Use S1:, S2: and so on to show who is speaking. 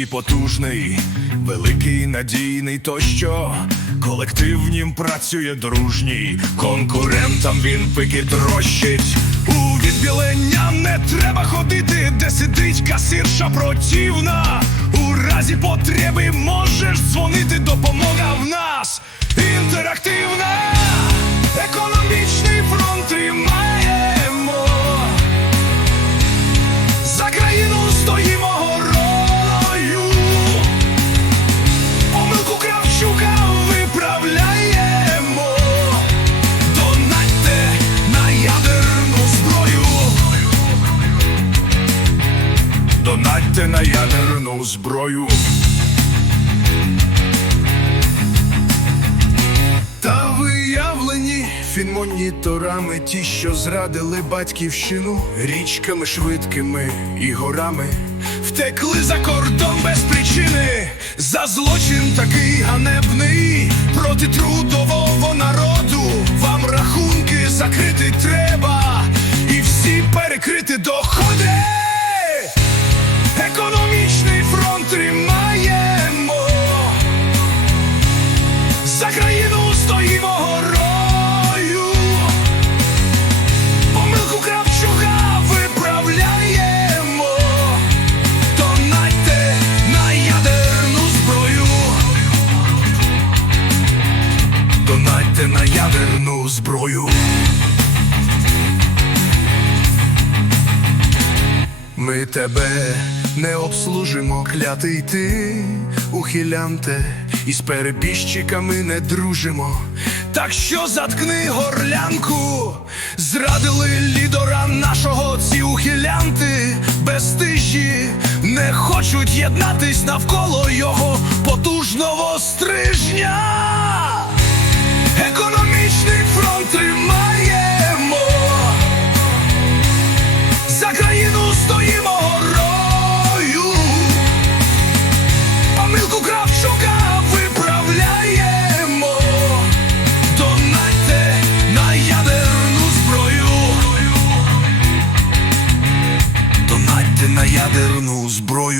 S1: і потужний, великий, надійний тощо. Колектив в нім працює дружній, конкурентам він пики трощить. У відділення не треба ходити, де сидить касирша противна. У разі потреби можеш дзвонити, допомога в нас Донатьте на ядерну зброю. Та виявлені фінмоніторами ті, що зрадили батьківщину річками швидкими і горами, втекли за кордон без причини, за злочин такий ганебний проти трудового народу. Вам рахунки закрити треба, і всі перекрити доходи. Донатьте на ядерну зброю. Ми тебе не обслужимо, клятий ти, ухилянте, і з перебіжчиками не дружимо. Так що заткни горлянку, зрадили лідера нашого ці ухилянти, безстижі не хочуть єднатись навколо його потужного стрижня. Донатьте на ядерну зброю.